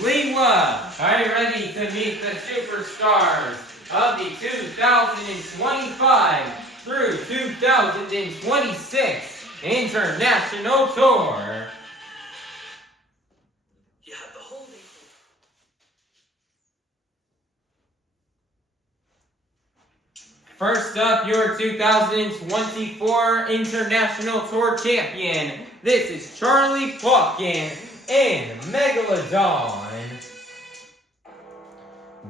Liwa, are you ready to meet the superstars of the 2025 through 2026 International Tour? You have the holding. First up, your 2024 International Tour champion. This is Charlie Pauken in Megalodon.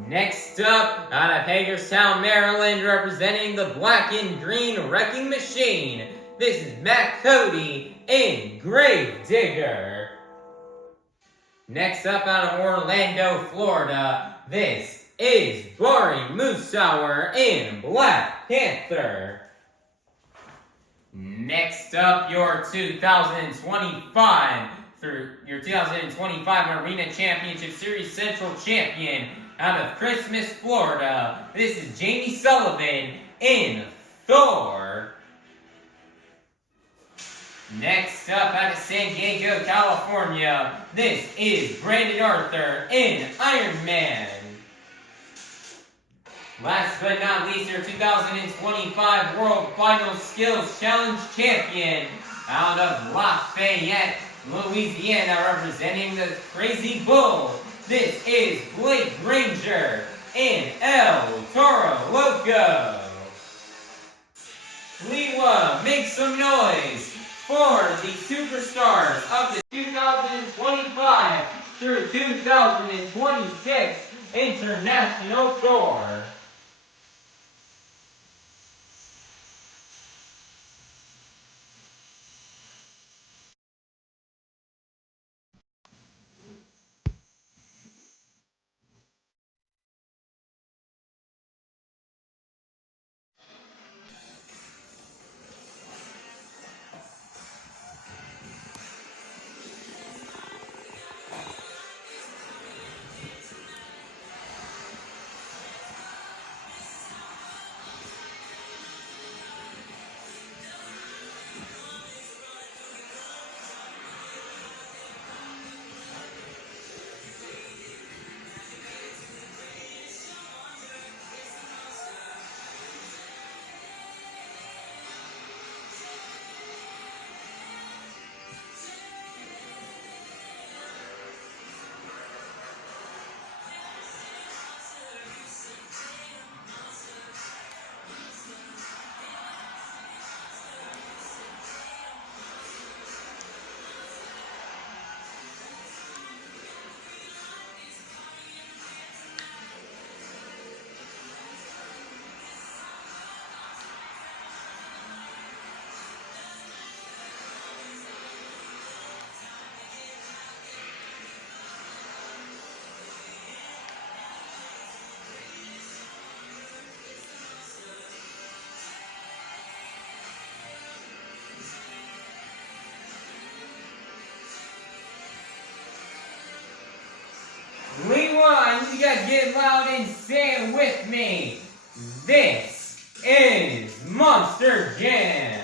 Next up, out of Hagerstown, Maryland, representing the black and green wrecking machine. This is Cody in Granger. Next up, out of Orlando, Florida, this is Bari Musawwir in Black Panther. Next up, your 2025 Arena Championship Series Central Champion out of Christmas, Florida. This is Jamie Sullivan in Thor. Next up, out of San Diego, California, this is Brandon Arthur in Iron Man. Last but not least, your 2025 World Final Skills Challenge Champion out of Lafayette, Louisiana, representing the Crazy Bull. This is Granger in Toro, Loco. Liwa, make some noise for the superstars of the 2025 through 2026 International Tour. Liwa, you guys get loud and say it with me. This is Monster Jam.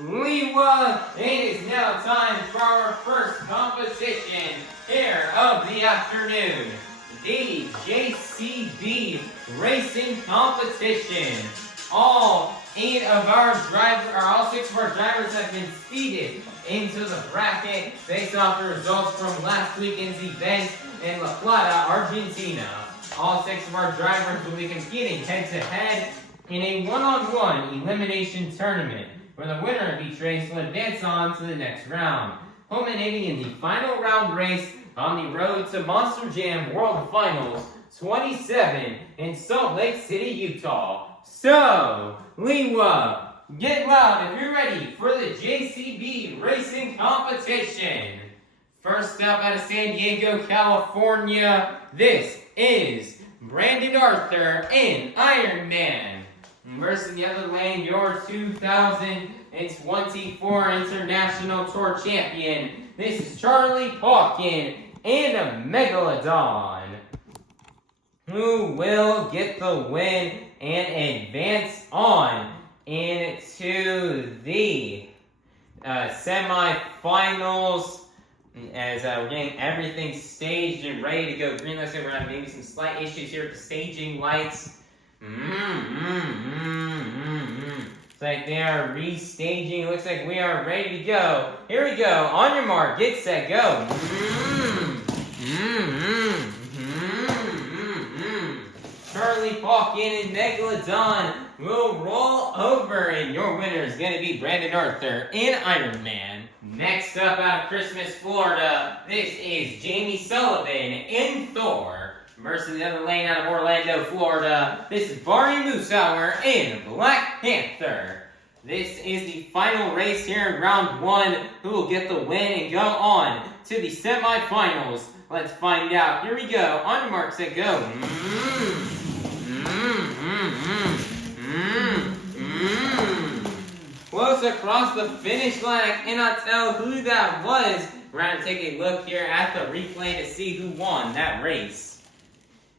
Liwa. It is now time for our first competition here of the afternoon. The JCB Racing Competition. All 6 of our drivers have been seeded into the bracket based off the results from last weekend's event in La Plata, Argentina. All 6 of our drivers will be competing head-to-head in a one-on-one elimination tournament, where the winner of each race will advance on to the next round, culminating in the final round race on the road to Monster Jam World Finals 27 in Salt Lake City, Utah. So, Liwa, get loud if you're ready for the JCB Racing Competition. First up out of San Diego, California, this is Brandon Arthur in Iron Man. Versus the other lane, your 2024 International Tour Champion. This is Charlie Pauken and a Megalodon. Who will get the win and advance on into the semifinals, as we're getting everything staged and ready to go. Green lights, we're having maybe some slight issues here with the staging lights. Looks like they are restaging. Looks like we are ready to go. Here we go. On your mark, get set, go. Charlie Pauken and Megalodon will roll over, and your winner is going to be Brandon Arthur in Iron Man. Next up out of Christmas, Florida, this is Jamie Sullivan in Thor. Versus the other lane out of Orlando, Florida, this is Bari Musawwir in Black Panther. This is the final race here in round 1. Who will get the win and go on to the semifinals? Let's find out. Here we go. On your mark, set, go. Close across the finish line. I cannot tell who that was. We're going to take a look here at the replay to see who won that race.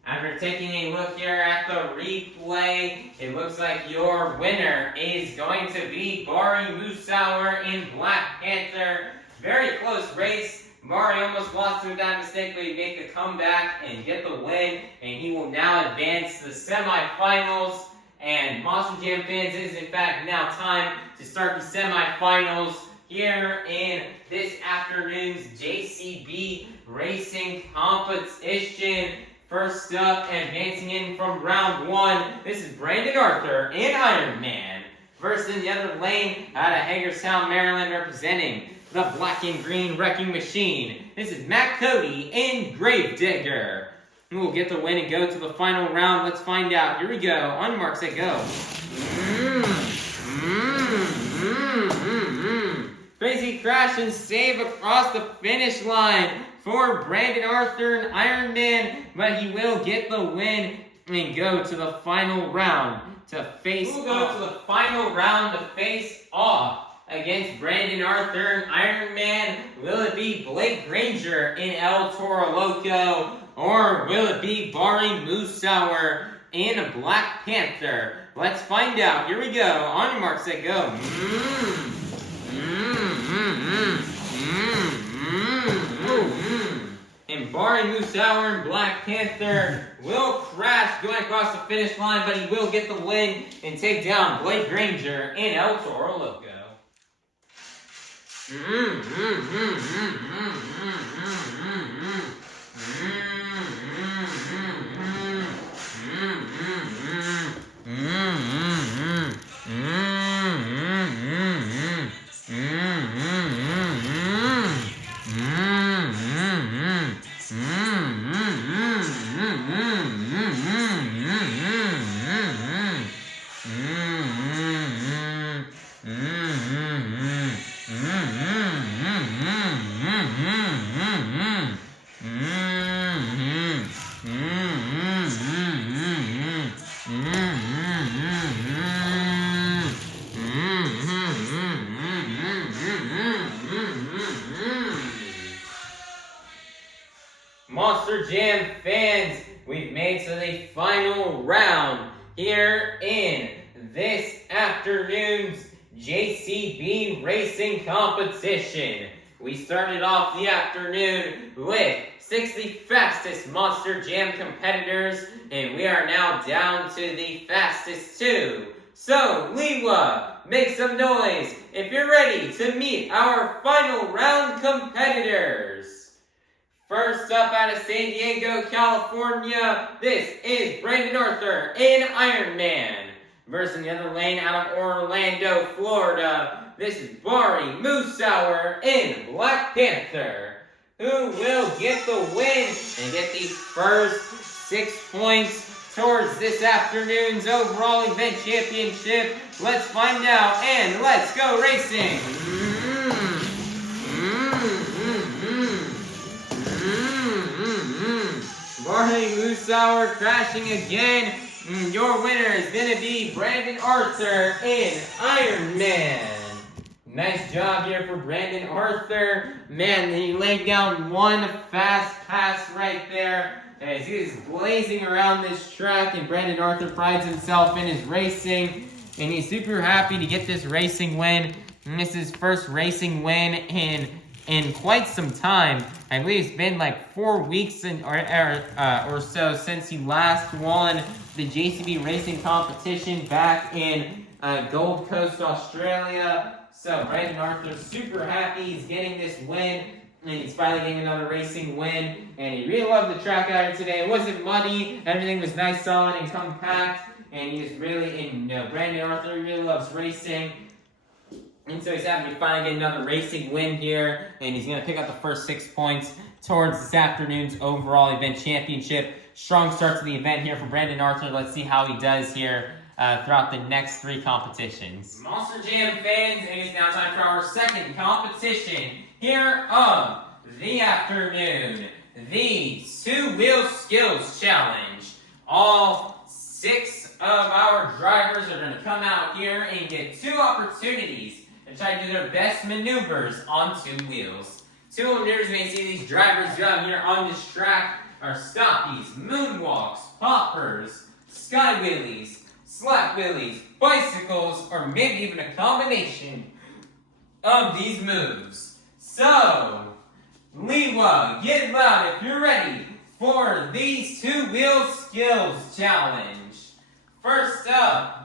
After taking a look here at the replay, it looks like your winner is going to be Bari Musawwir in Black Panther. Very close race. Bari almost lost to that mistake, but he made the comeback and get the win, and he will now advance to the semifinals. And Monster Jam fans, it is in fact now time to start the semifinals here in this afternoon's JCB Racing Competition. First up, advancing in from round 1, this is Brandon Arthur in Iron Man. Versus in the other lane, out of Hagerstown, Maryland, representing the Black and Green Wrecking Machine. This is Cody in Gravedigger. Who will get the win and go to the final round? Let's find out. Here we go. On your mark, set, go. Crazy crash and save across the finish line for Brandon Arthur and Iron Man, but he will get the win and go to the final round to face off. We'll go to the final round to face off against Brandon Arthur and Iron Man. Will it be Blake Granger in Toro, Loco, or will it be Bari Musawwir in Black Panther? Let's find out. Here we go. On your mark, set, go. And Bari Musawwir in Black Panther will crash going across the finish line, but he will get the win and take down Blake Granger in Toro, Loco. Monster Jam fans, we've made to the final round here in this afternoon's JCB Racing Competition. We started off the afternoon with 60 fastest Monster Jam competitors, and we are now down to the fastest 2. So, Liwa, make some noise if you're ready to meet our final round competitors. First up out of San Diego, California, this is Brandon Arthur in Ironman. Versus the other lane out of Orlando, Florida, this is Bari Musawwir in Black Panther. Who will get the win and get the first 6 points towards this afternoon's overall event championship? Let's find out, and let's go racing! Bari Musawwir crashing again. Your winner is going to be Brandon Arthur in Ironman. Nice job here for Brandon Arthur. Man, he laid down one fast pass right there as he was blazing around this track, and Brandon Arthur prides himself in his racing, and he's super happy to get this racing win. And this is his first racing win in quite some time. I believe it's been like 4 weeks or so since he last won the JCB Racing Competition back in Gold Coast, Australia. So Brandon Arthur's super happy he's getting this win, and he's finally getting another racing win. And he really loved the track out here today. It wasn't muddy, everything was nice, solid, and compact. And he was really Brandon Arthur really loves racing. And so he's happy to finally get another racing win here, and he's going to pick up the first 6 points towards this afternoon's overall event championship. Strong start to the event here for Brandon Arthur. Let's see how he does here throughout the next 3 competitions. Monster Jam fans, it is now time for our second competition here of the afternoon, the 2-Wheel Skills Challenge. All 6 of our drivers are going to come out here and get 2 opportunities and try to do their best maneuvers on 2 wheels. 2 maneuvers you may see these drivers do out here on this track are stoppies, moonwalks, hoppers, sky wheelies, slap wheelies, bicycles, or maybe even a combination of these moves. So, Liwa, get loud if you're ready for these 2-Wheel Skills Challenge. First up,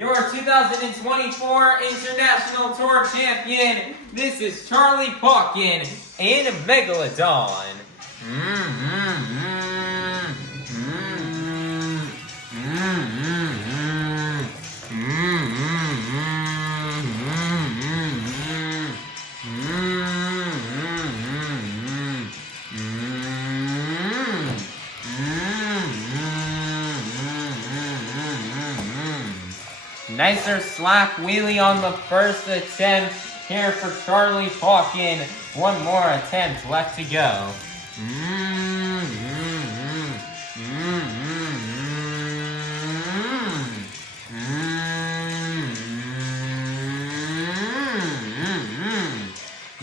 your 2024 International Tour Champion, this is Charlie Pauken in Megalodon. Nicer slap wheelie on the first attempt here for Charlie Pauken. One more attempt left to go.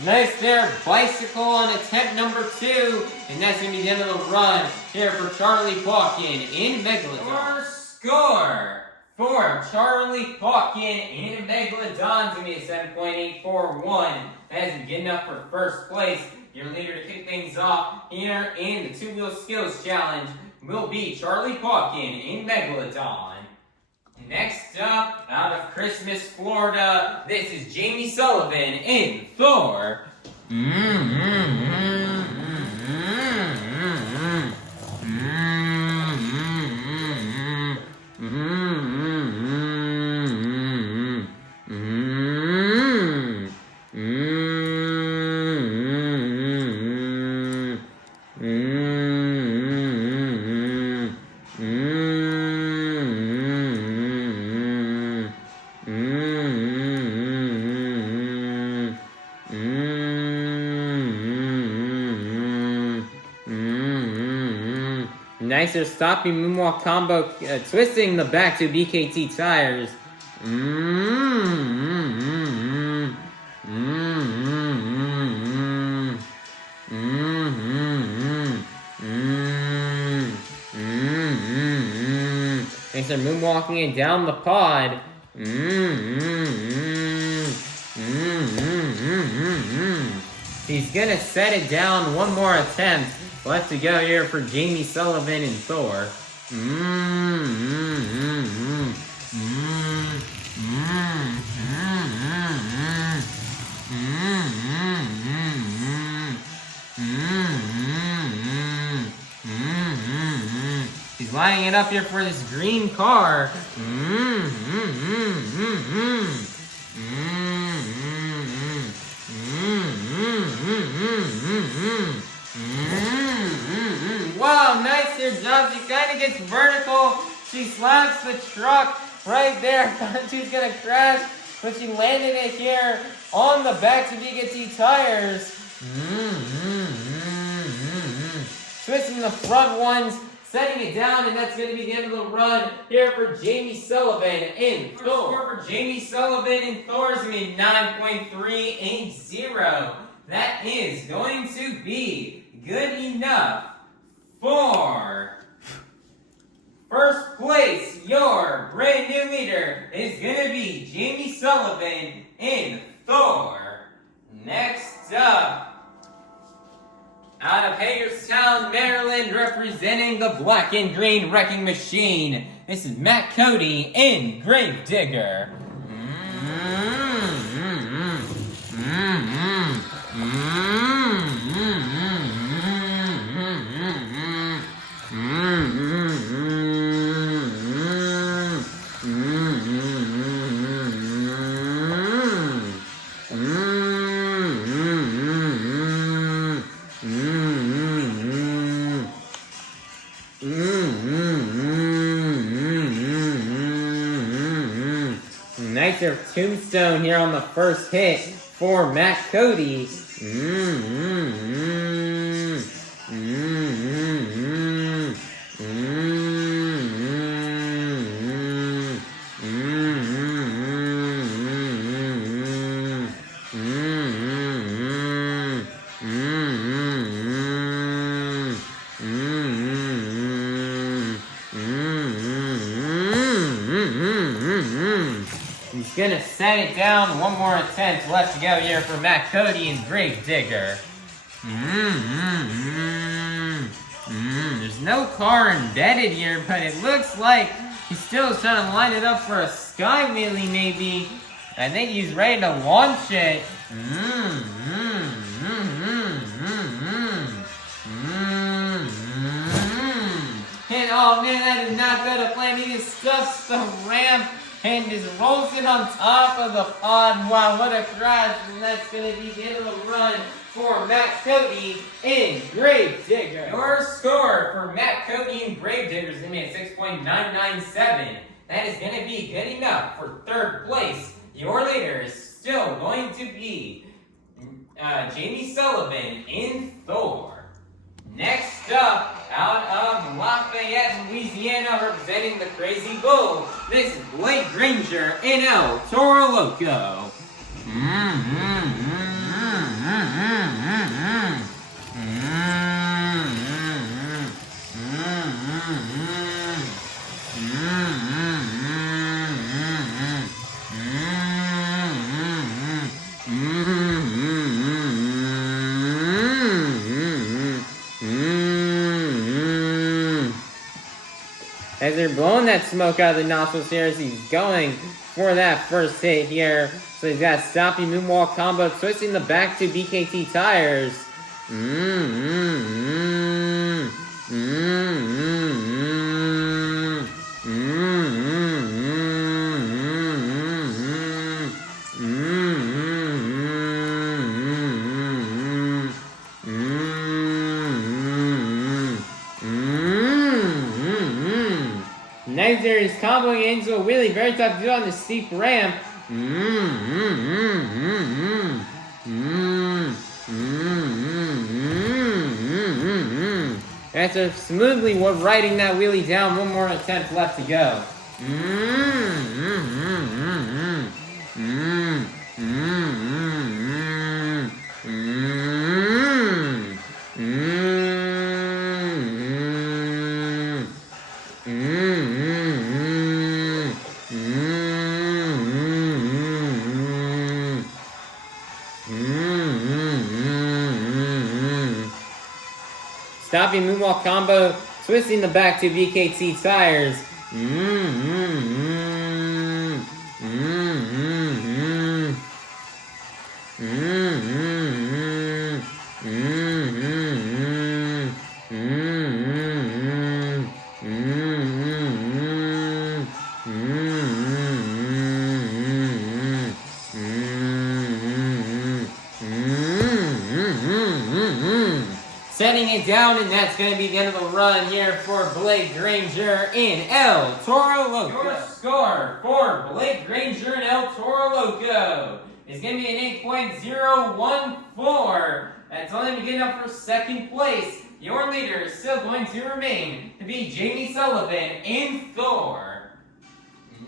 Nice there, bicycle on attempt number 2, and that's going to be the end of the run here for Charlie Pauken in Megalodon. Score for Charlie Pauken in Megalodon to be a 7.841. That isn't good enough for first place. Your leader to kick things off here in the 2-Wheel Skills Challenge will be Charlie Pauken in Megalodon. Next up, out of Christmas, Florida, this is Jamie Sullivan in Thor. Nicer stopping moonwalk combo, twisting the back to BKT tires. Nicer moonwalking it down the pod. He's gonna set it down one more attempt. Left to go here for Jamie Sullivan and Thor. He's lining it up here for this green car. Wow, nice here, job. She kind of gets vertical. She slaps the truck right there. Thought she was gonna crash, but she landed it here on the back to BKT tires. Twisting the front ones, setting it down, and that's going to be the end of the run here for Jamie Sullivan and Thor. Score for Jamie Sullivan and Thor is going to be 9.380. That is going to be good enough for first place. Your brand new leader is going to be Jamie Sullivan and Thor. Next up, out of Hagerstown, Maryland, representing the Black and Green Wrecking Machine, this is Matt Cody and Gravedigger. Nice tombstone here on the first hit for Matt Cody. He's gonna set it down. One more attempt left to go here for Matt Cody and Gravedigger. There's no car embedded here, but it looks like he's still trying to line it up for a sky wheelie, maybe. I think he's ready to launch it. And oh man, that did not go to plan. He just stuffs the ramp and just rolls it on top of the pod. Wow, what a crash. And that's going to be the end of the run for Matt Cody and Gravedigger. Your score for Matt Cody and Gravedigger is going to be at 6.997. That is going to be good enough for third place. Your leader is still going to be Jamie Sullivan and Thor. Next up, out of Lafayette, Louisiana, representing the Crazy Bull, this is Blake Granger and El Toro Loco. As they're blowing that smoke out of the nostrils here as he's going for that first hit here. So he's got stopping moonwalk combo, twisting the back to BKT tires. Nice there, he's comboing into a wheelie, very tough to do on the steep ramp. After smoothly riding that wheelie down, one more attempt left to go. stopping moonwalk combo, twisting the back to VKT tires. Setting it down, and that's going to be the end of the run here for Blake Granger in El Toro Loco. Your score for Blake Granger in El Toro Loco is going to be an 8.014. That's only good enough for second place. Your leader is still going to remain to be Jamie Sullivan in Thor.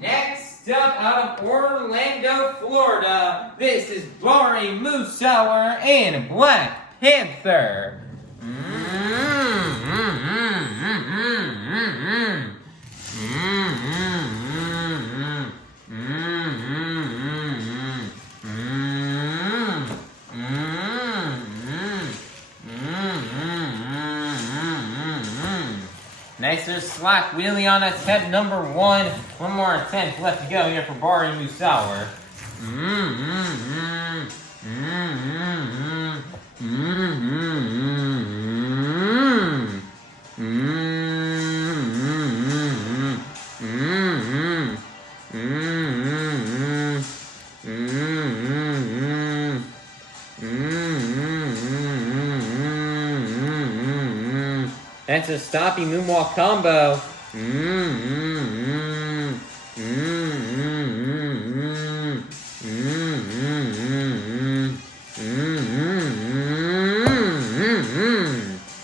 Next up, out of Orlando, Florida, this is Bari, Musawwir, and Black Panther. Nicer slack wheelie on attempt number 1. One more attempt left to go here for Bari Musawwir. That's a stopping moonwalk combo.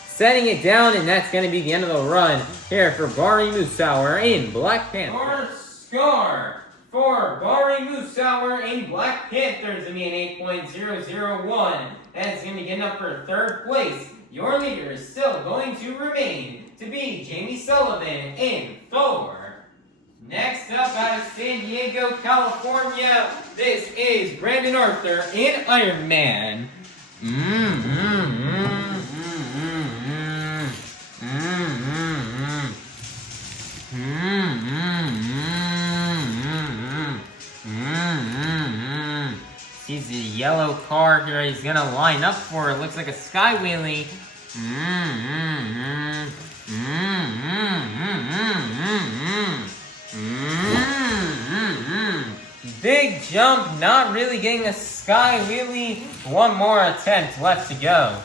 Setting it down, and that's going to be the end of the run here for Bari Musawwir in Black Panther. Your score for Bari Musawwir in Black Panther is going to be an 8.001. That's going to be good enough for third place. Your leader is still going to remain to be Jamie Sullivan in Thor. Next up, out of San Diego, California, this is Brandon Arthur in Iron Man. Sees the yellow car here he's gonna line up for. It looks like a sky wheelie. Big jump, not really getting a sky wheelie. One more attempt left to go.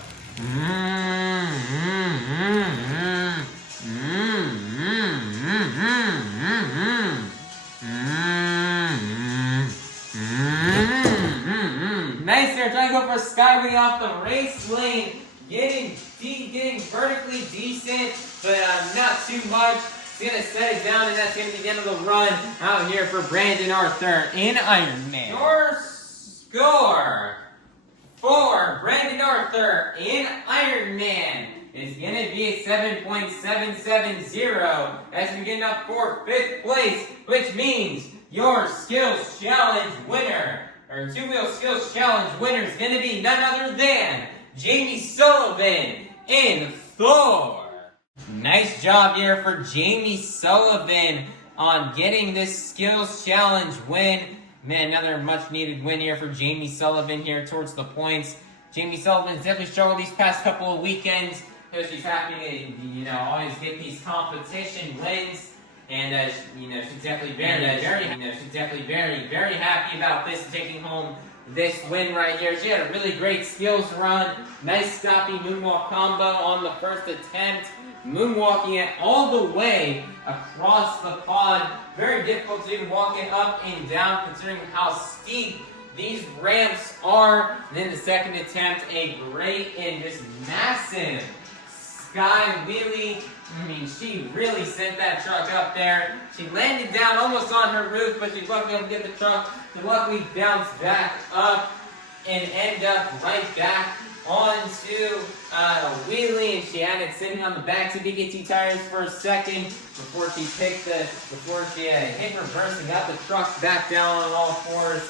Nice there, trying to go for a sky wheelie off the race lane. Getting vertically decent, but not too much. He's going to set it down, and that's going to be the end of the run out here for Brandon Arthur in Iron Man. Your score for Brandon Arthur in Iron Man is going to be a 7.770. That's going to be good enough for 5th place, which means your Skills Challenge winner, or two-wheel Skills Challenge winner, is going to be none other than Jamie Sullivan in Thor. Nice job here for Jamie Sullivan on getting this Skills Challenge win. Man, another much-needed win here for Jamie Sullivan here towards the points. Jamie Sullivan's definitely struggled these past couple of weekends because she's happy to, always get these competition wins. And, she's definitely very happy about this, taking home this win right here. She had a really great skills run. Nice stopping moonwalk combo on the first attempt. Moonwalking it all the way across the pod. Very difficult to even walk it up and down considering how steep these ramps are. And then the second attempt, a great and just massive sky wheelie. I mean, she really sent that truck up there. She landed down almost on her roof, but she luckily able to get the truck to luckily bounce back up and end up right back onto a wheelie. And she had it sitting on the back to VKT tires for a second before she hit reverse and got the truck back down on all fours.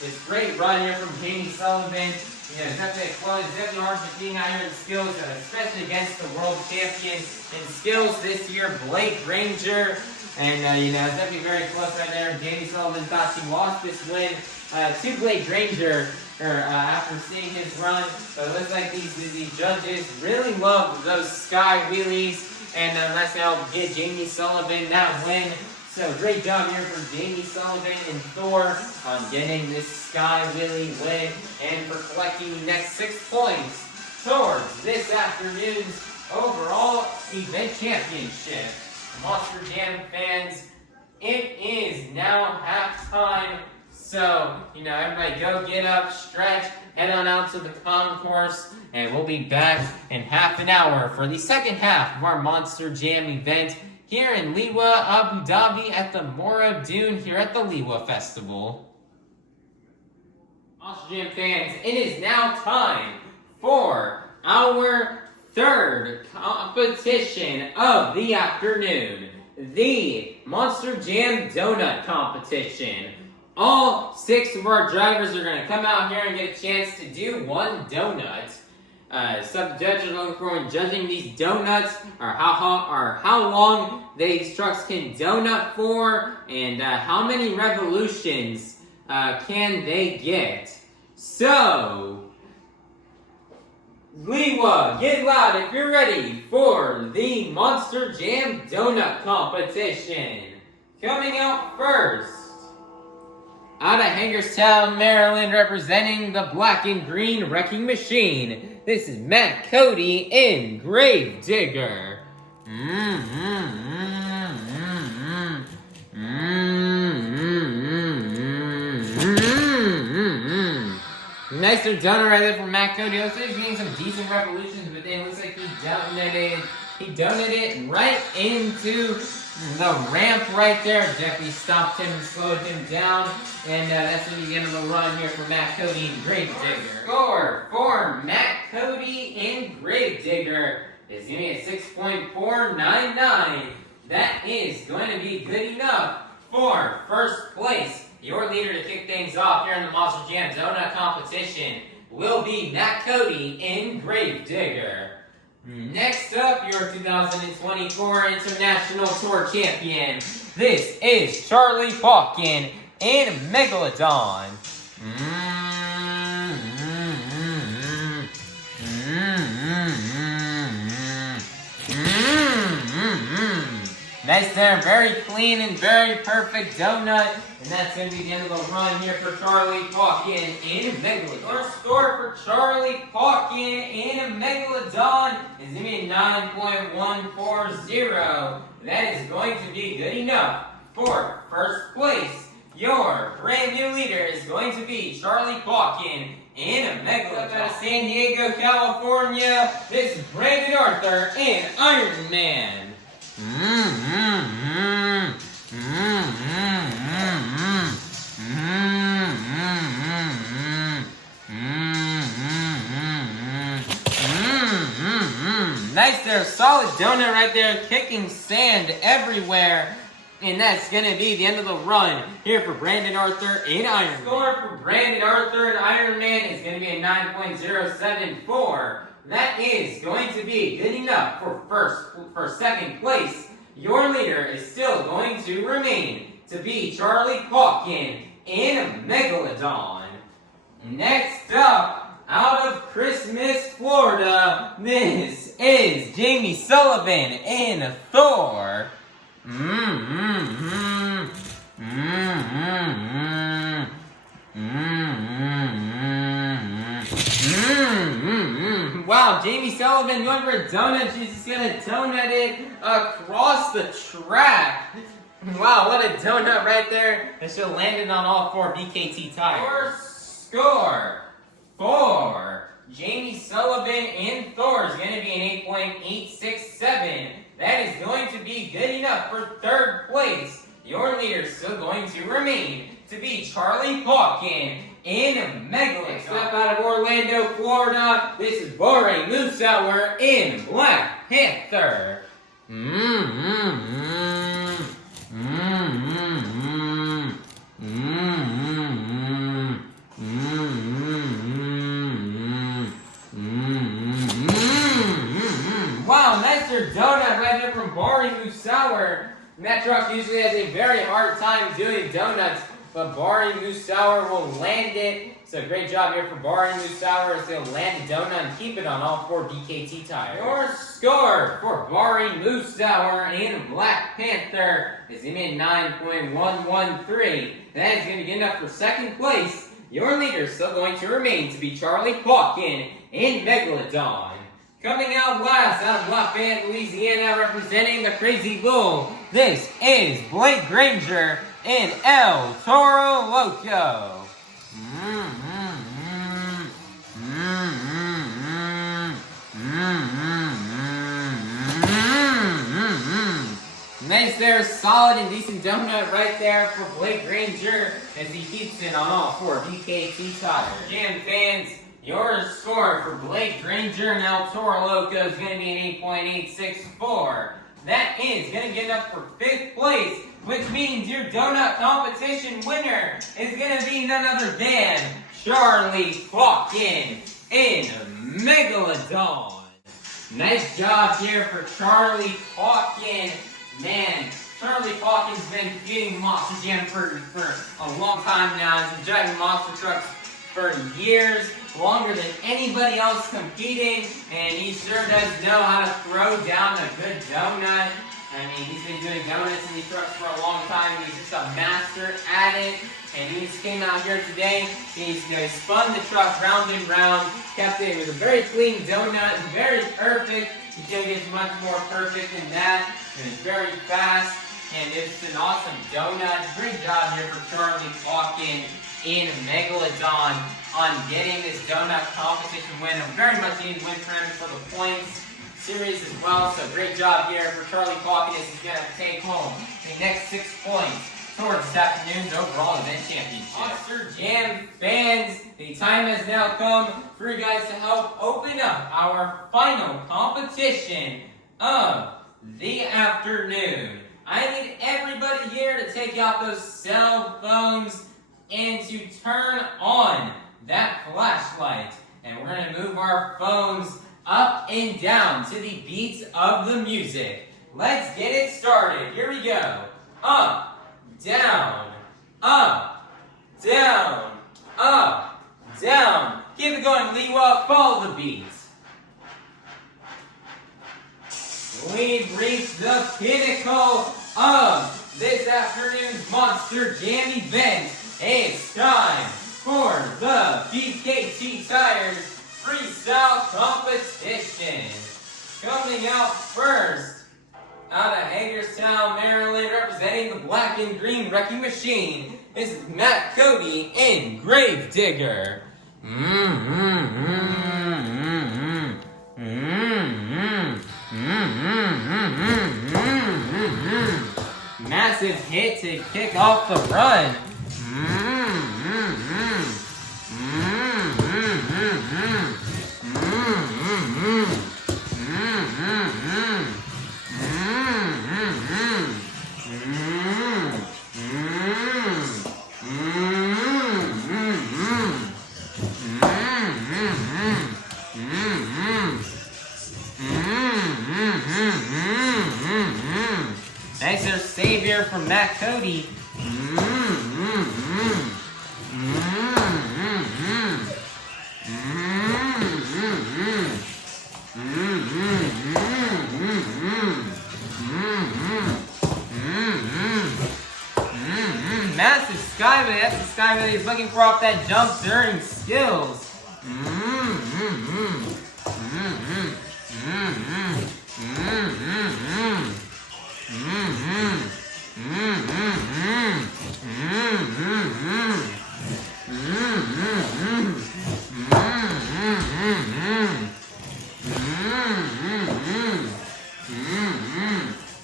this great run here from Jamie Sullivan. You know, definitely close, definitely hard to being out here in skills, especially against the world champion in skills this year, Granger. And, you know, it's definitely very close right there. Jamie Sullivan thought she lost this win to Granger after seeing his run. But it looks like these judges really love those sky wheelies. And that's going to get Jamie Sullivan that win. So great job here for Jamie Sullivan and Thor on getting this sky wheelie win and for collecting the next 6 points towards this afternoon's overall event championship. Monster Jam fans, it is now halftime. So, you know, everybody go get up, stretch, head on out to the concourse, and we'll be back in half an hour for the second half of our Monster Jam event here in Liwa, Abu Dhabi at the Moreeb Dune here at the Liwa Festival. Monster Jam fans, it is now time for our third competition of the afternoon, the Monster Jam Donut Competition. All 6 of our drivers are going to come out here and get a chance to do one donut. Some judges are looking forward to judging these donuts, or how long these trucks can donut for, and how many revolutions can they get. So, Liwa, get loud if you're ready for the Monster Jam Donut Competition. Coming out first, out of Hagerstown, Maryland, representing the Black and Green Wrecking Machine, this is Matt Cody in Grave Digger. Nice donut right there from Matt Cody. Looks like he's getting some decent revolutions, but then it looks like he donated right into the ramp right there. Definitely stopped him and slowed him down. And that's going to be the end of the run here for Matt Cody and Grave Digger. Score for Matt Cody and Grave Digger is going to be a 6.499. That is going to be good enough for first place. Your leader to kick things off here in the Monster Jam Donut Competition will be Matt Cody and Grave Digger. Next up, your 2024 International Tour Champion. This is Charlie Pauken and Megalodon. Nice there, very clean and very perfect donut. And that's going to be the end of the run here for Charlie Pauken and Megalodon. Our score for Charlie Pauken and Megalodon is going to be 9.140. That is going to be good enough for first place. Your brand new leader is going to be Charlie Pauken and Megalodon. Out of San Diego, California, this is Brandon Arthur and Iron Man. Nice there, solid donut right there, kicking sand everywhere. And that's going to be the end of the run here for Brandon Arthur and Iron Man. Score for Brandon Arthur and Iron Man is going to be a 9.074. That is going to be good enough for second place. Your leader is still going to remain to be Charlie Pauken and Megalodon. Next up, out of Christmas, Florida, this is Jamie Sullivan and Thor. Wow, Jamie Sullivan going for a donut. She's just going to donut it across the track. Wow, what a donut right there. And she'll land it on all 4 BKT tires. Your score for Jamie Sullivan and Thor is going to be an 8.867. That is going to be good enough for third place. Your leader is still going to remain to be Charlie Pauken and Megalodon. Next up out of Orlando, Florida, this is Bari Musawwir in Black Panther. Bari Musawwir. That truck usually has a very hard time doing donuts, but Bari Musawwir will land it. So great job here for Bari Musawwir as they'll land the donut and keep it on all 4 BKT tires. Your score for Bari Musawwir and Black Panther is in 9.113. That is going to get enough for second place. Your leader is still going to remain to be Charlie Pauken and Megalodon. Coming out last out of Lafayette, Louisiana, representing the Crazy Bull, this is Granger and Toro Loco. Nice there, solid and decent donut right there for Granger as he keeps it on all 4 BKT tires. Jam fans, your score for Granger and Toro Loco is going to be an 8.864. That is going to get up for 5th place, which means your donut competition winner is going to be none other than Charlie Pauken in Megalodon. Nice job here for Charlie Pauken. Man, Charlie Pauken's been competing Monster Jam for a long time now. He's been driving monster trucks for years, longer than anybody else competing, and he sure does know how to throw down a good donut. I mean, he's been doing donuts in these trucks for a long time. He's just a master at it, and he just came out here today. He spun the truck round and round, kept it with a very clean donut, very perfect. You can't get much more perfect than that, and it's very fast, and it's an awesome donut. Great job here for Charlie Pauken in Megalodon on getting this donut competition win. A very much needed win for him for the points series as well. So great job here for Charlie Pauken as he's going to take home the next 6 points towards this afternoon's overall event championship. Monster Jam fans, the time has now come for you guys to help open up our final competition of the afternoon. I need everybody here to take out those cell phones and to turn on that flashlight. And we're going to move our phones up and down to the beats of the music. Let's get it started. Here we go. Up, down, up, down, up, down. Keep it going, Liwa. Follow the beats. We've reached the pinnacle of this afternoon's Monster Jam event. It's time for the BKT Tires Freestyle Competition. Coming out first, out of Hagerstown, Maryland, representing the Black and Green Wrecking Machine, is Matt Cody and Gravedigger. Massive hit to kick off the run. Nice little savior from Matt Cody. Massive skyway. That's the skyway he's looking for off that jump during skills.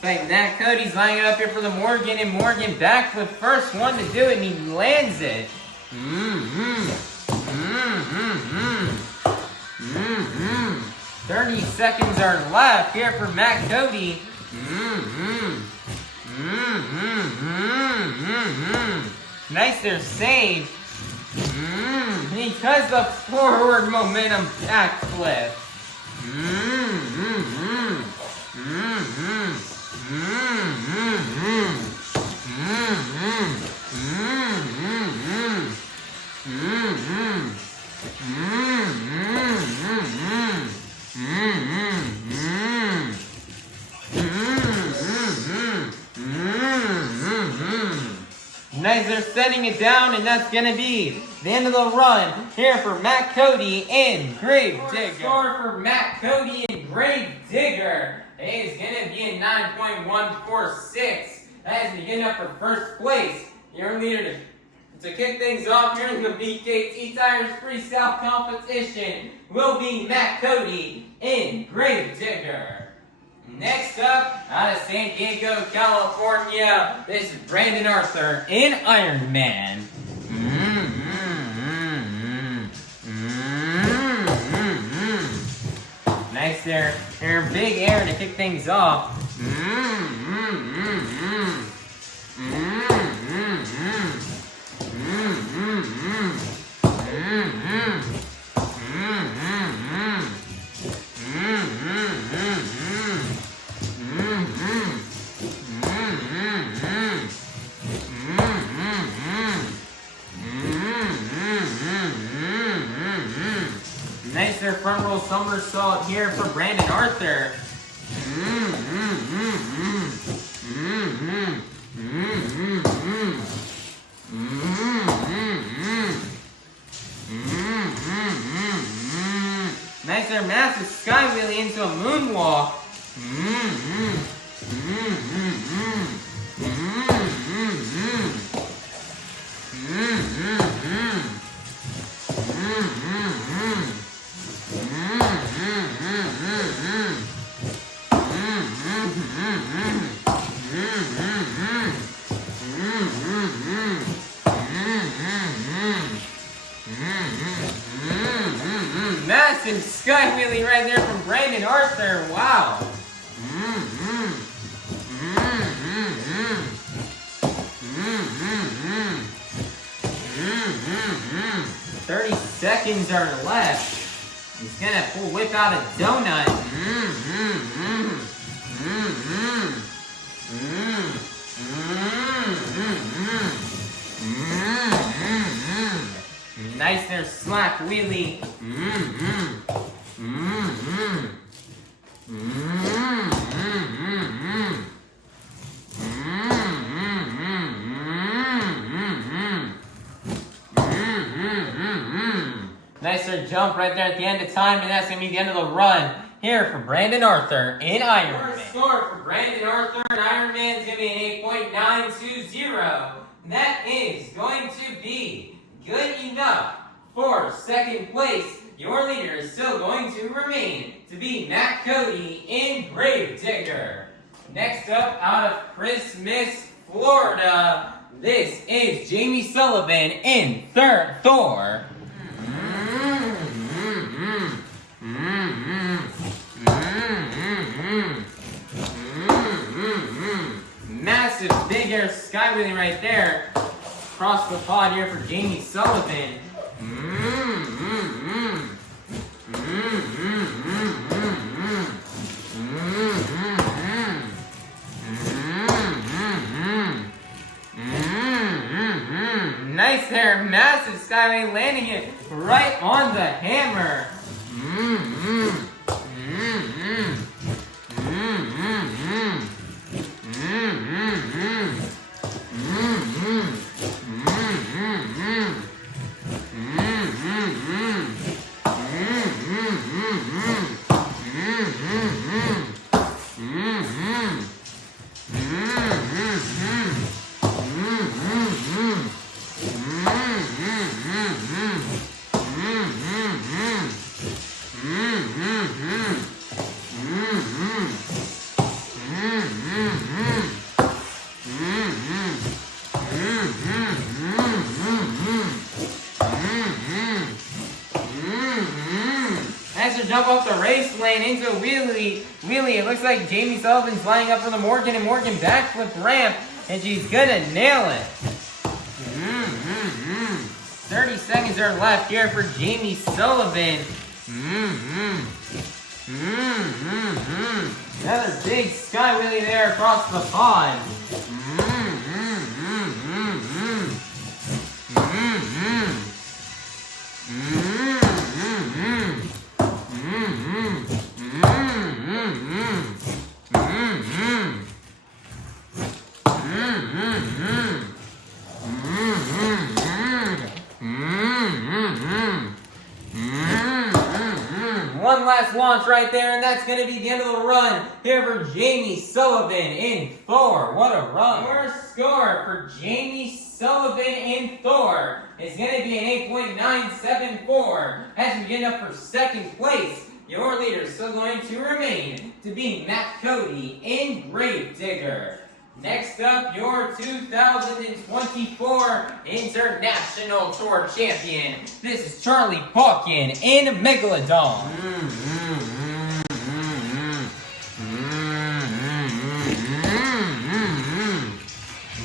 Like that, Cody's lining it up here for the Morgan, and Morgan backflip, first one to do it, and he lands it. 30 seconds are left here for Matt Cody. Nice there, save. He does the forward momentum backflip. Nice, they're setting it down, and that's going to be the end of the run here for Matt Cody and Grave Digger. Score for Matt Cody and Grave Digger is going to be a 9.146. That is good enough for first place. Your leader to kick things off here in the BKT Tires Freestyle Competition will be Matt Cody and Grave Digger. Next up, out of San Diego, California, this is Brandon Arthur in Iron Man. Nice there. They're big air to kick things off. Nice there, front roll somersault here for Brandon Arthur. Nice there, massive sky wheelie into a moonwalk. Massive sky wheelie right there from Brandon Arthur. Wow. 30 seconds are left. He's gonna whip out a donut. Nice there, slack wheelie. Nicer jump right there at the end of time, and that's going to be the end of the run here for Brandon Arthur in Iron Man. Score for Brandon Arthur in Iron Man is going to be an 8.920. That is going to be good enough for second place. Your leader is still going to remain to be Matt Cody in Grave Digger. Next up, out of Christmas, Florida, this is Jamie Sullivan in Thor. Massive big air sky wheelie right there. Across the pod here for Jamie Sullivan. Nice there, massive skyway landing it right on the hammer. Jump off the race lane into a wheelie. It looks like Jamie Sullivan's lining up for the Morgan and Morgan backflip ramp, and she's gonna nail it. 30 seconds are left here for Jamie Sullivan. Another big sky wheelie there across the pond. One last launch right there, and that's going to be the end of the run here for Jamie Sullivan in Thor. What a run. Your score for Jamie Sullivan in Thor is going to be an 8.974 as we get up for second place. Your leader is still going to remain to be Matt Cody in Gravedigger. Next up, your 2024 International Tour Champion. This is Charlie Pauken in Megalodon.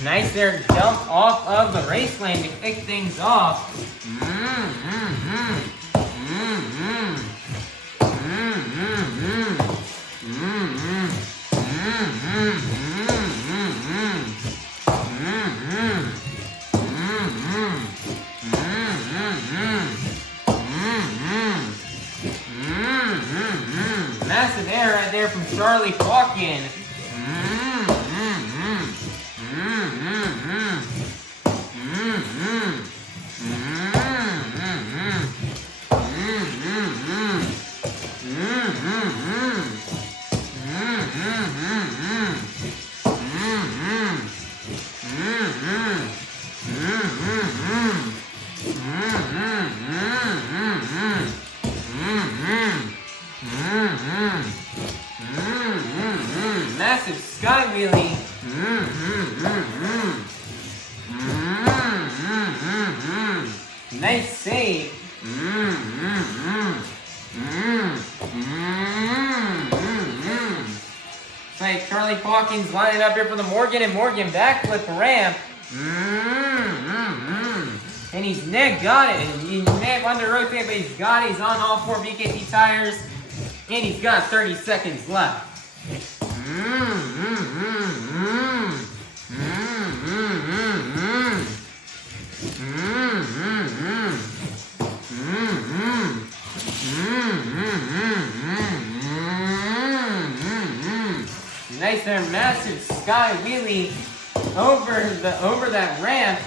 Nice there jump off of the race lane to kick things off. Massive air right there from Charlie Pauken. Massive sky wheelie. Nice save. It's like Charlie Pauken's lining up here for the Morgan and Morgan backflip ramp. And he's got it. He may have under rotate, but he's got it. He's on all four BKT tires. And he's got 30 seconds left. Nice there, massive sky wheelie over that ramp.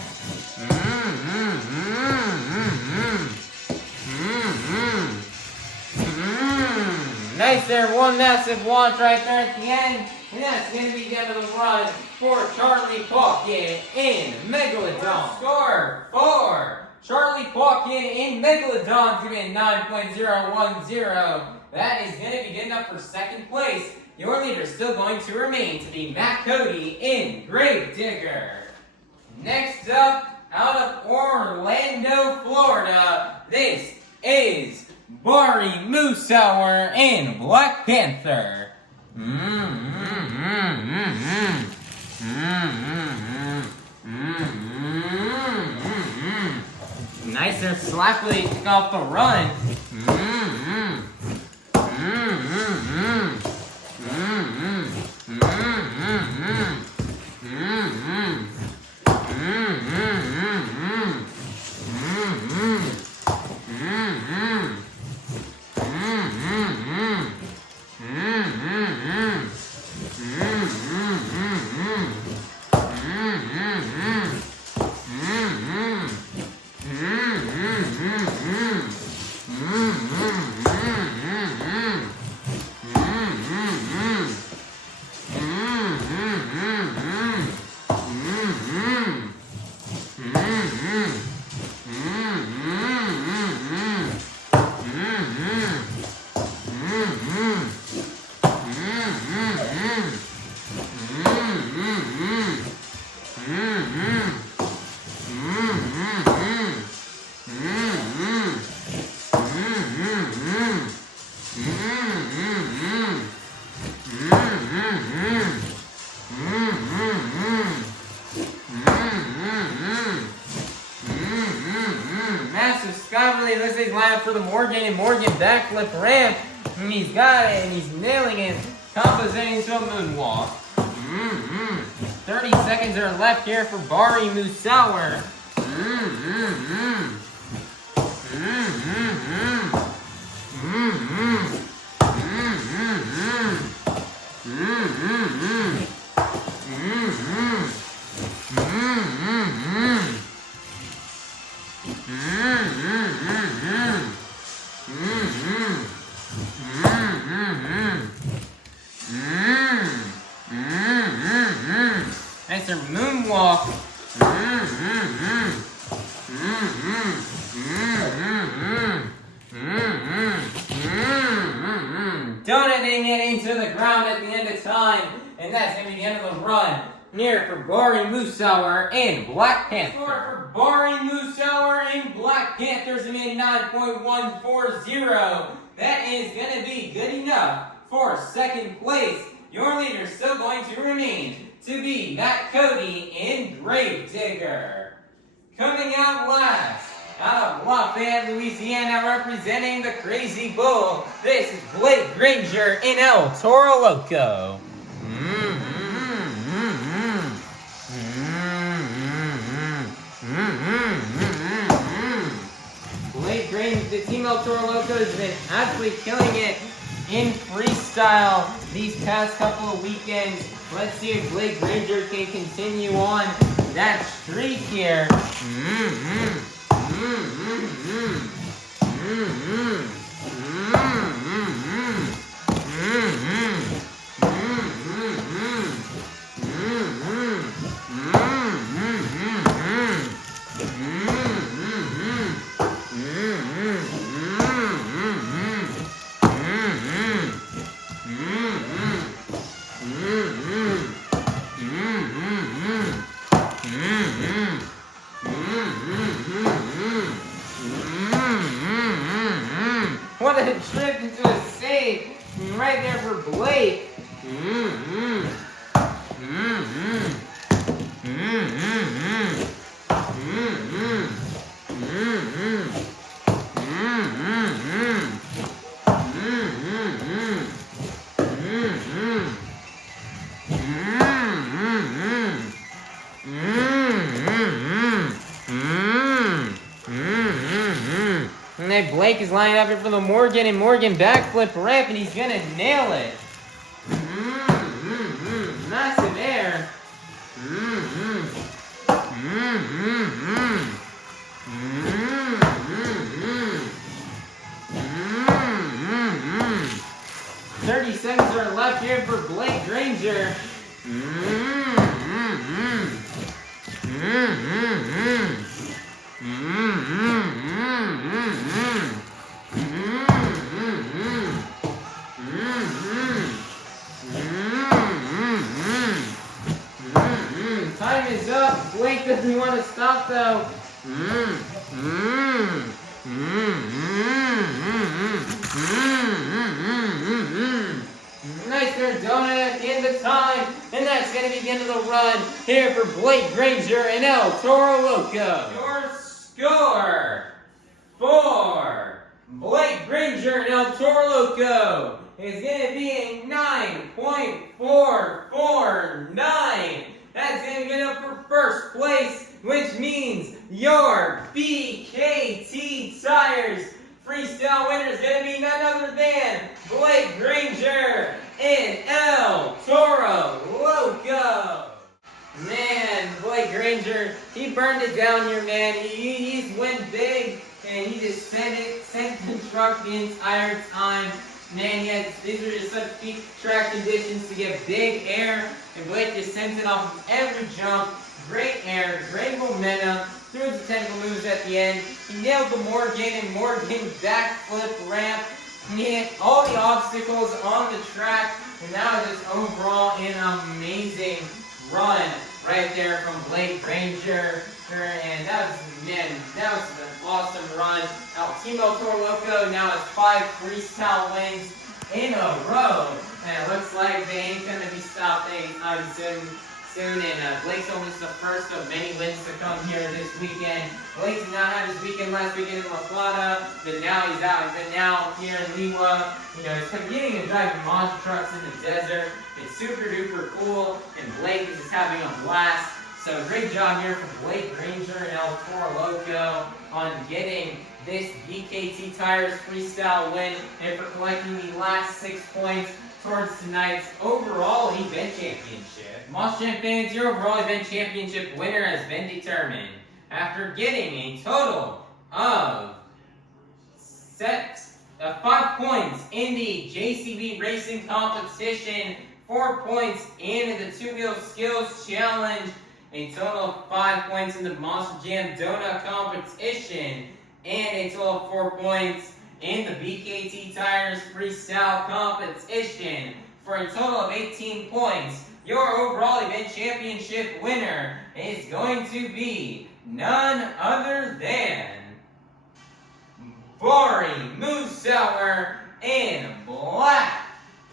Nice there, one massive launch right there at the end. And that's going to be the end of the run for Charlie Pauken in Megalodon. Score for Charlie Pauken in Megalodon to be a 9.010. That is going to be good enough for second place. Your leader is still going to remain to be Matt Cody in Gravedigger. Next up, out of Orlando, Florida, this is Bari Musawwir in Black Panther. Nice there, slackly kick off the run. Massive sky really looks like line up for the Morgan and Morgan backflip ramp. And he's got it, and he's nailing it, compositing into a moonwalk. 30 seconds are left here for Bari Musawwir. Nice moonwalk. Donating it into the ground at the end of time, and that's going to be the end of the run. Here for Bari Musawwir and Black Panther. Score for Bari Musawwir and Black Panthers in 9.140. That is going to be good enough for second place. Your leader is still going to remain to be Matt Cody and Gravedigger. Coming out last, out of Lafayette, Louisiana, representing the Crazy Bull, this is Granger and Toro Loco. Granger, the team Toro Loco has been absolutely killing it in freestyle these past couple of weekends. Let's see if Granger can continue on that streak here. What a trip into a save right there for Blake. And then Blake is lining up here for the Morgan, and Morgan backflip ramp, and he's gonna nail it. Massive air. 30 seconds are left here for Blake Granger. Time is up. Blake doesn't want to stop though. Nice donut at the end of time, and that's going to be the end of the run here for Blake Granger and Toro Loco. Your score for Blake Granger and Toro Loco is going to be a 9.449. That's going to get up for first place, which means your BKT Tires freestyle winner is going to be none other than Blake Granger and Toro Loco. Man, Blake Granger, he burned it down here, man. He's went big, and he just sent the truck the entire time. Man, these are just such peak track conditions to get big air, and Blake just sent it off of every jump. Great air, great momentum, threw his technical moves at the end. He nailed the Morgan backflip ramp. He hit all the obstacles on the track, and that was just overall an amazing run right there from Blake Granger. And that was an awesome run. Team Toro Loco now has 5 freestyle wins in a row. And it looks like they ain't gonna be stopped anytime soon. soon, and Blake's almost the first of many wins to come here this weekend. Blake did not have his weekend last weekend in La Plata, but now he's out. But now here in Liwa, you know, he's competing and driving monster trucks in the desert. It's super duper cool, and Blake is just having a blast. So great job here for Blake, Granger, and Toro, Loco on getting this BKT Tires freestyle win and for collecting the last 6 points towards tonight's overall event championship. Monster fans, your overall event championship winner has been determined after getting a total of 5 points in the JCB Racing Competition, 4 points in the two-wheel skills challenge, a total of 5 points in the Monster Jam Donut Competition, and a total of 4 points in the BKT Tires Freestyle Competition, for a total of 18 points. Your overall event championship winner is going to be none other than Bari, Musawwir, and Black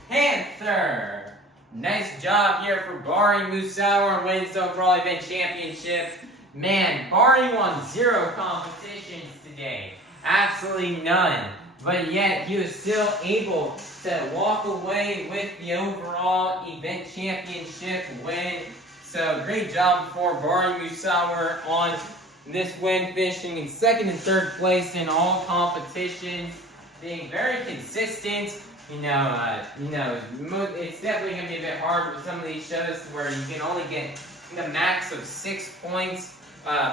Panther. Nice job here for Bari. Musawwir wins the overall event championship. Man, Bari won 0 competitions today. Absolutely none. But yet, he was still able to walk away with the overall event championship win. So, great job for Bari Musawwir on this win, finishing in 2nd and 3rd place in all competitions, being very consistent. You know, it's definitely going to be a bit hard with some of these shows where you can only get the max of 6 points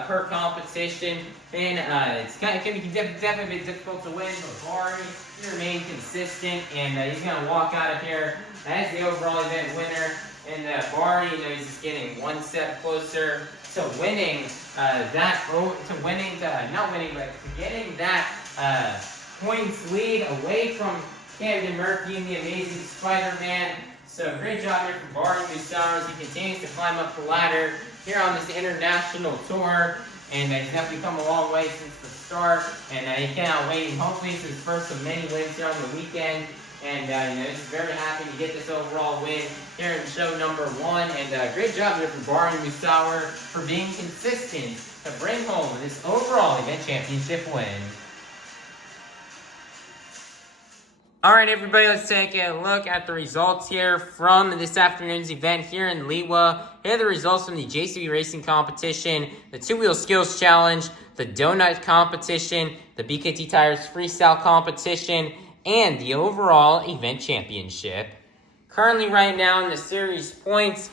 per competition, and it's going to be definitely a bit difficult to win. But Bari, he remained consistent, and he's going to walk out of here as the overall event winner. And Bari, you know, he's just getting 1 step closer to winning getting that points lead away from Camden Murphy and the Amazing Spider-Man. So great job here for Bari Musawwir as he continues to climb up the ladder here on this international tour. And he's definitely come a long way since the start. And he cannot wait. Hopefully it's his first of many wins here on the weekend. And you know, he's very happy to get this overall win here in show number 1. And great job here for Bari Musawwir for being consistent to bring home this overall event championship win. Alright everybody, let's take a look at the results here from this afternoon's event here in Liwa. Here are the results from the JCB Racing Competition, the Two-Wheel Skills Challenge, the Donut Competition, the BKT Tires Freestyle Competition, and the overall event championship. Currently right now in the series points,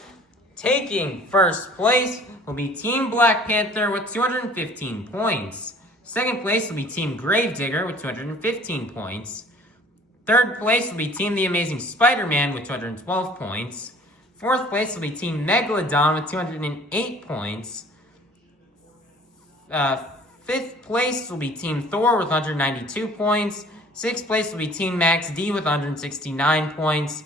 taking first place will be Team Black Panther with 215 points. Second place will be Team Gravedigger with 215 points. Third place will be Team The Amazing Spider-Man with 212 points. Fourth place will be Team Megalodon with 208 points. Fifth place will be Team Thor with 192 points. Sixth place will be Team Max D with 169 points.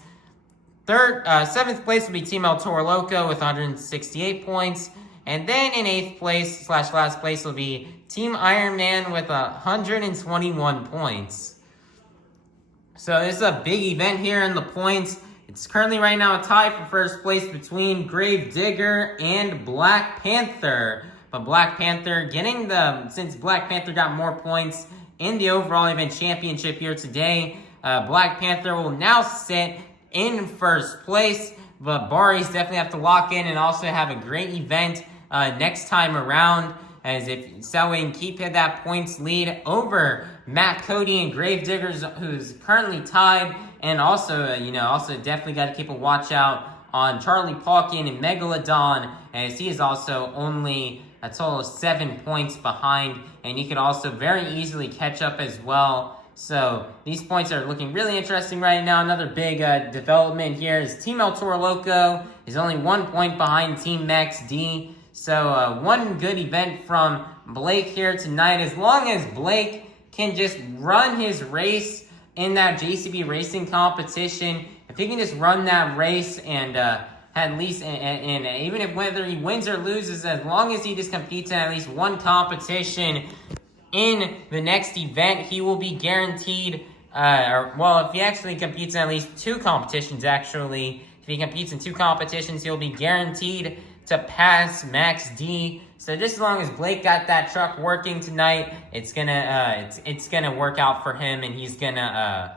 Seventh place will be Team Toro Loco with 168 points. And then in 8th place / last place will be Team Iron Man with 121 points. So this is a big event here in the points. It's currently right now a tie for first place between Gravedigger and Black Panther. But Black Panther since Black Panther got more points in the overall event championship here today, Black Panther will now sit in first place. But Bari's definitely have to lock in and also have a great event next time around, as if so we can keep that points lead over Matt, Cody, and Gravediggers, who's currently tied, and also also definitely got to keep a watch out on Charlie Pauken and Megalodon, as he is also only a total of 7 points behind, and he could also very easily catch up as well. So these points are looking really interesting right now. Another big development here is Team Toro Loco is only 1 point behind Team Max D. So one good event from Blake here tonight. As long as Blake can just run his race in that JCB Racing Competition, if he can just run that race and at least, and even if whether he wins or loses, as long as he just competes in at least one competition in the next event, he will be guaranteed, if he actually competes in at least 2 competitions, if If he competes in 2 competitions, he'll be guaranteed to pass Max D. So just as long as Blake got that truck working tonight, it's gonna work out for him, and he's gonna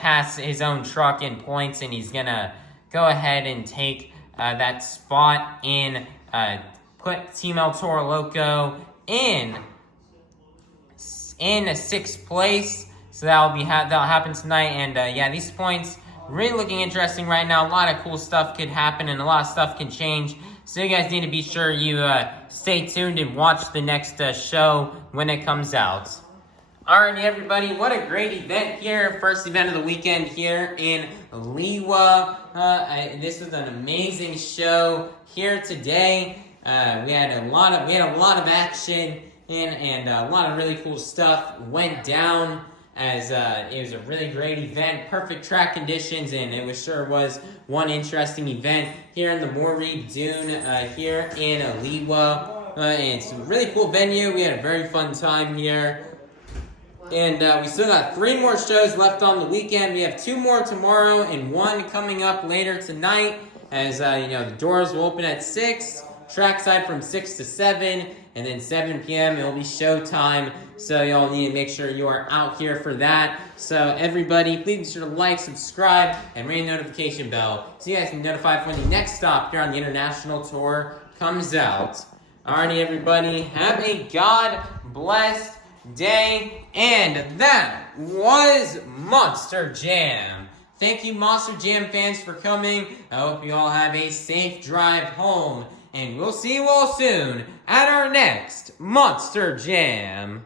pass his own truck in points, and he's gonna go ahead and take that spot in put Team El Toro Loco in 6th place. So that'll happen tonight, and yeah, these points really looking interesting right now. A lot of cool stuff could happen, and a lot of stuff can change. So you guys need to be sure you stay tuned and watch the next show when it comes out. Alrighty, everybody, what a great event here. First event of the weekend here in Liwa. This was an amazing show here today. We had a lot of action and a lot of really cool stuff went down. As it was a really great event, perfect track conditions, and it sure was one interesting event here in the Moreeb Dune here in Liwa. It's a really cool venue. We had a very fun time here. And we still got 3 more shows left on the weekend. We have 2 more tomorrow and 1 coming up later tonight. As the doors will open at 6, trackside from 6 to 7, and then 7 p.m. it'll be showtime. So y'all need to make sure you are out here for that. So everybody, please be sure to like, subscribe, and ring the notification bell so you guys can be notified when the next stop here on the International Tour comes out. Alrighty, everybody, have a God-blessed day, and that was Monster Jam. Thank you, Monster Jam fans, for coming. I hope you all have a safe drive home, and we'll see you all soon at our next Monster Jam.